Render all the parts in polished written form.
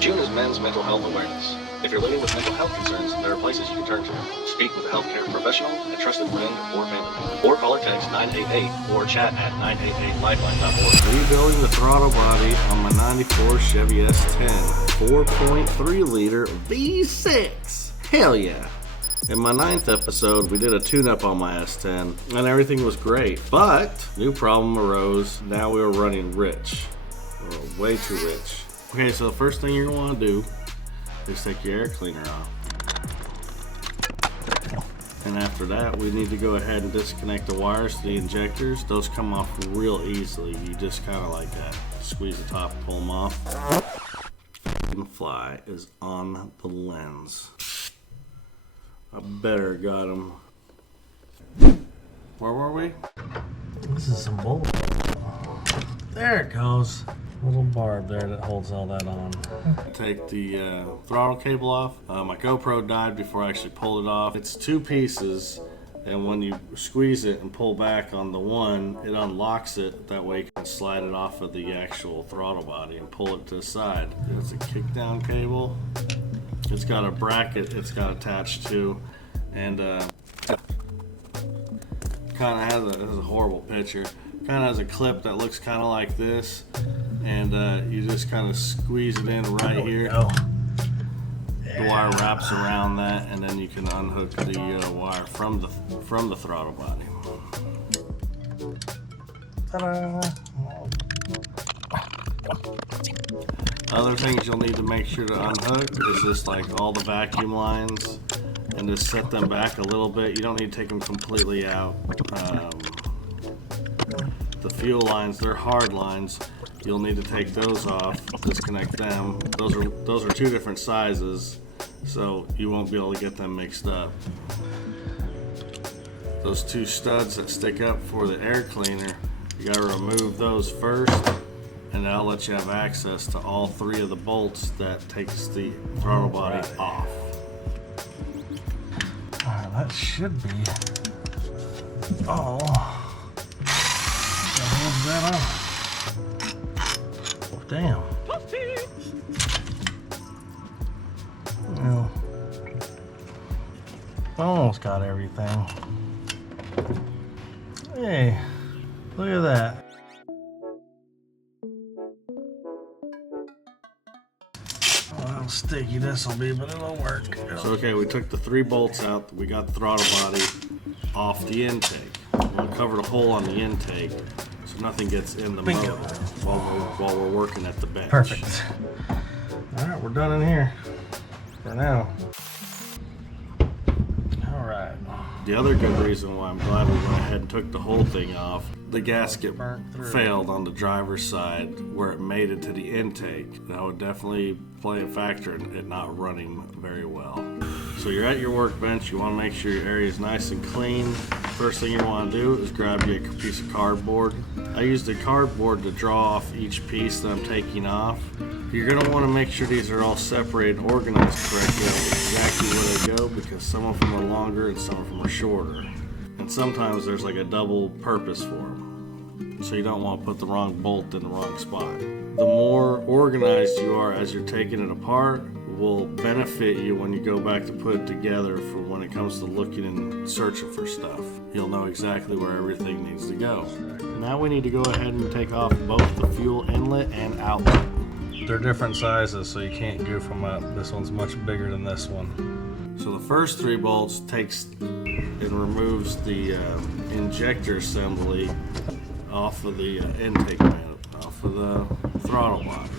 June is Men's Mental Health Awareness. If you're living with mental health concerns, there are places you can turn to. Speak with a healthcare professional, a trusted friend, or family member. Or call or text 988 or chat at 988lifeline.org. Rebuilding the throttle body on my 94 Chevy S10. 4.3 liter V6. Hell yeah. In my 9th episode, we did a tune-up on my S10, and everything was great. But, new problem arose. Now we were running rich. Way too rich. Okay, so the first thing you're going to want to do is take your air cleaner off. And after that, we need to go ahead and disconnect the wires to the injectors. Those come off real easily. You just kind of like that. Squeeze the top, pull them off. The fly is on the lens. I better got him. Where were we? This is some bolt. There it goes. Little barb there that holds all that on. Take the throttle cable off. My GoPro died before I actually pulled it off. It's 2 pieces, and when you squeeze it and pull back on the one, it unlocks it. That way you can slide it off of the actual throttle body and pull it to the side. It's a kick down cable. It's got a bracket it's got attached to, and kind of has this is a horrible picture. Kind of has a clip that looks kind of like this, and you just kind of squeeze it in right here. The wire wraps around that, and then you can unhook the wire from the throttle body. Ta-da. Other things you'll need to make sure to unhook is just like all the vacuum lines, and just set them back a little bit. You don't need to take them completely out. The fuel lines, they're hard lines. You'll need to take those off, disconnect them. Those are 2 different sizes, so you won't be able to get them mixed up. Those 2 studs that stick up for the air cleaner, you gotta remove those first, and that'll let you have access to all 3 of the bolts that takes the throttle body off. Alright, that should be all. Hold that up. Oh, damn. Well, almost got everything. Hey, look at that. Well, how sticky this will be, but it'll work. So okay, we took the 3 bolts out. We got the throttle body off the intake. We'll cover the hole on the intake so nothing gets in the motor while we're working at the bench. Perfect. All right, we're done in here for now. All right. The other good reason why I'm glad we went ahead and took the whole thing off, the gasket failed on the driver's side where it made it to the intake. That would definitely play a factor in it not running very well. So you're at your workbench, you want to make sure your area is nice and clean. First thing you want to do is grab you a piece of cardboard. I use the cardboard to draw off each piece that I'm taking off. You're going to want to make sure these are all separated and organized correctly, exactly where they go, because some of them are longer and some of them are shorter. And sometimes there's like a double purpose for them. So you don't want to put the wrong bolt in the wrong spot. The more organized you are as you're taking it apart will benefit you when you go back to put it together for when it comes to looking and searching for stuff. You'll know exactly where everything needs to go. Now we need to go ahead and take off both the fuel inlet and outlet. They're different sizes, so you can't goof them up. This one's much bigger than this one. So the first 3 bolts takes and removes the injector assembly off of the intake man, off of the throttle body.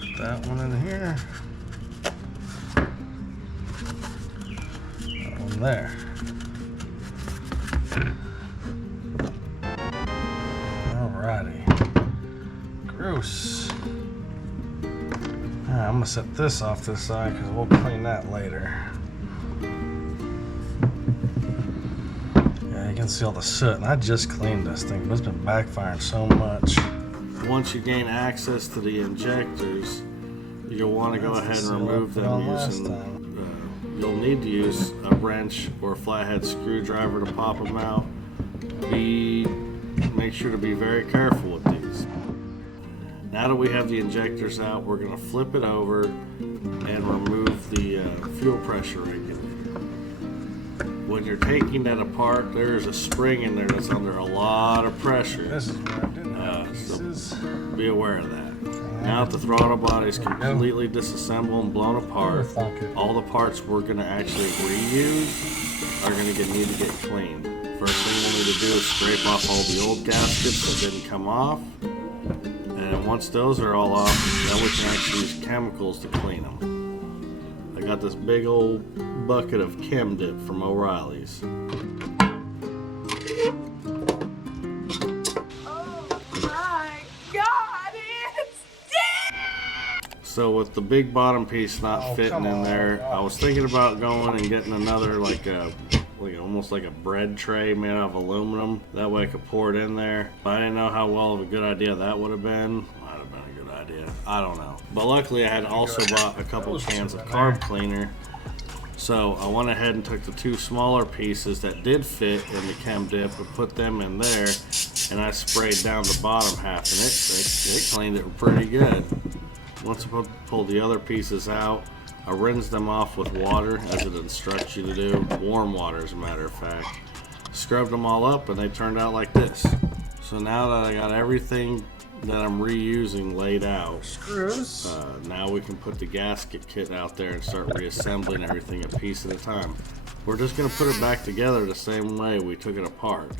Put that one in here. That one there. Alrighty. Gross. Alright, I'm gonna set this off this side because we'll clean that later. Yeah, you can see all the soot, and I just cleaned this thing, but it's been backfiring so much. Once you gain access to the injectors, you'll want to go ahead and remove them using. You'll need to use a wrench or a flathead screwdriver to pop them out. Make sure to be very careful with these. Now that we have the injectors out, we're going to flip it over and remove the fuel pressure regulator. When you're taking that apart, there's a spring in there that's under a lot of pressure. This is where I didn't have pieces. So be aware of that. Now that the throttle body is completely disassembled and blown apart, all the parts we're going to actually reuse are going to need to get cleaned. First thing we'll need to do is scrape off all the old gaskets that didn't come off. And once those are all off, then we can actually use chemicals to clean them. I got this big old bucket of Chem Dip from O'Reilly's. So with the big bottom piece not fitting in there, I was thinking about going and getting another like almost like a bread tray made out of aluminum. That way I could pour it in there. But I didn't know how well of a good idea that would have been. Might have been a good idea. I don't know. But luckily I had also bought a couple cans of carb cleaner. So I went ahead and took the two smaller pieces that did fit in the Chem Dip and put them in there. And I sprayed down the bottom half and it cleaned it pretty good. Once I pull the other pieces out, I rinse them off with water as it instructs you to do. Warm water, as a matter of fact. Scrubbed them all up and they turned out like this. So now that I got everything that I'm reusing laid out, Screws. Now we can put the gasket kit out there and start reassembling everything a piece at a time. We're just going to put it back together the same way we took it apart,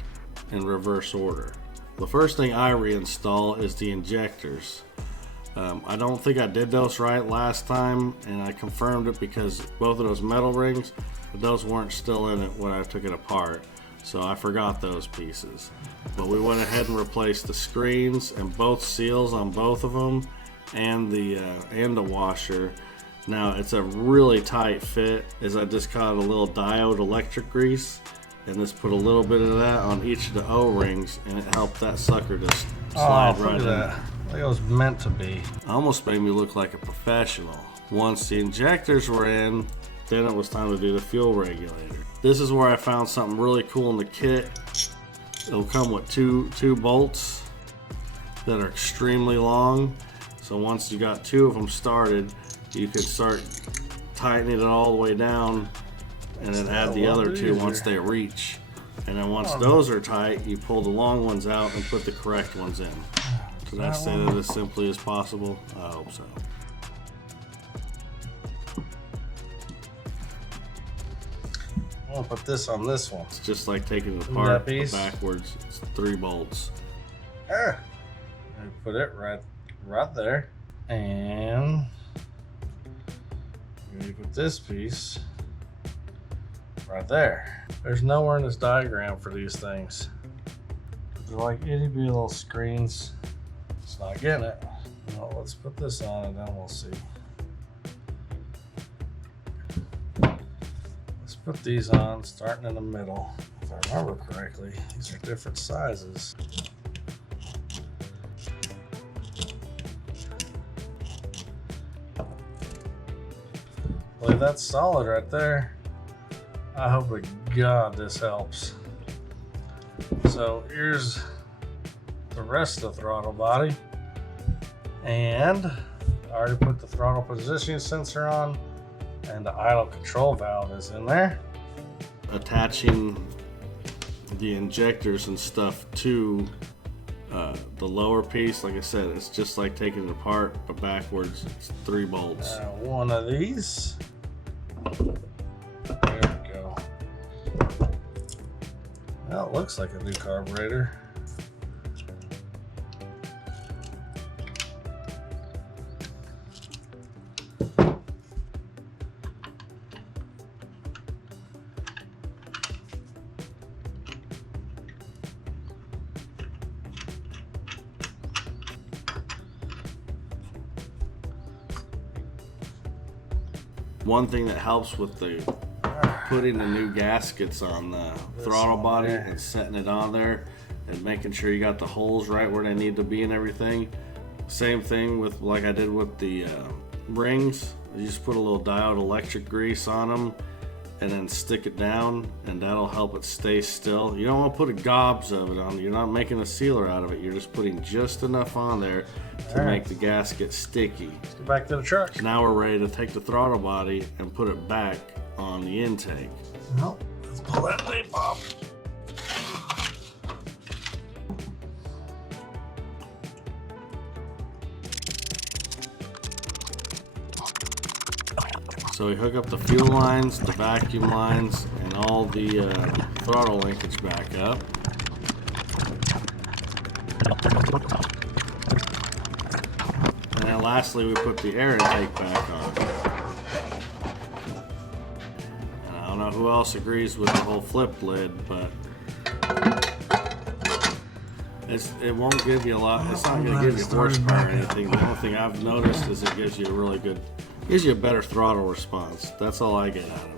in reverse order. The first thing I reinstall is the injectors. I don't think I did those right last time, and I confirmed it because both of those metal rings, those weren't still in it when I took it apart, so I forgot those pieces. But we went ahead and replaced the screens and both seals on both of them, and the washer. Now it's a really tight fit, as I just caught a little diode electric grease, and just put a little bit of that on each of the O-rings, and it helped that sucker just slide right in. That. Like it was meant to be. Almost made me look like a professional. Once the injectors were in, then it was time to do the fuel regulator. This is where I found something really cool in the kit. It'll come with two bolts that are extremely long. So once you got two of them started, you could start tightening it all the way down and then add the other two once they reach. And then once those are tight, you pull the long ones out and put the correct ones in. Did I say that as simply as possible? I hope so. I'll put this on this one. It's just like taking it apart backwards. It's 3 bolts. I put it right there. And you put this piece right there. There's nowhere in this diagram for these things. They're like itty bitty little screens. It's not getting it. Well, let's put this on and then we'll see. Let's put these on starting in the middle. If I remember correctly, these are different sizes. Boy, that's solid right there. I hope to God this helps. So here's the rest of the throttle body, and I already put the throttle positioning sensor on, and the idle control valve is in there. Attaching the injectors and stuff to the lower piece, like I said, it's just like taking it apart but backwards. It's 3 bolts. One of these. There we go. Well, it looks like a new carburetor. One thing that helps with the putting the new gaskets on the throttle body and setting it on there and making sure you got the holes right where they need to be and everything. Same thing with like I did with the rings. You just put a little diode electric grease on them and then stick it down, and that'll help it stay still. You don't want to put gobs of it on. You're not making a sealer out of it. You're just putting just enough on there to make the gasket sticky. Let's get back to the truck. Now we're ready to take the throttle body and put it back on the intake. Well, let's pull that tape off. So we hook up the fuel lines, the vacuum lines, and all the throttle linkage back up. And then lastly, we put the air intake back on. And I don't know who else agrees with the whole flip lid, but it won't give you a lot. It's not going to give you horsepower or anything. The only thing I've noticed is it gives you a really good, gives you a better throttle response. That's all I get out of it.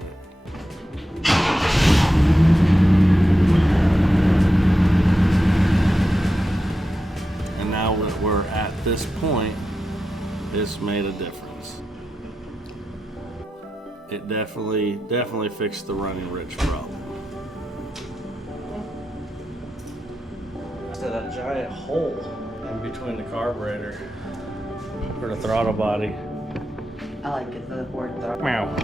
And now that we're at this point, this made a difference. It definitely fixed the running ridge problem. That giant hole in between the carburetor or the throttle body. I like it, the word throttle. Meow.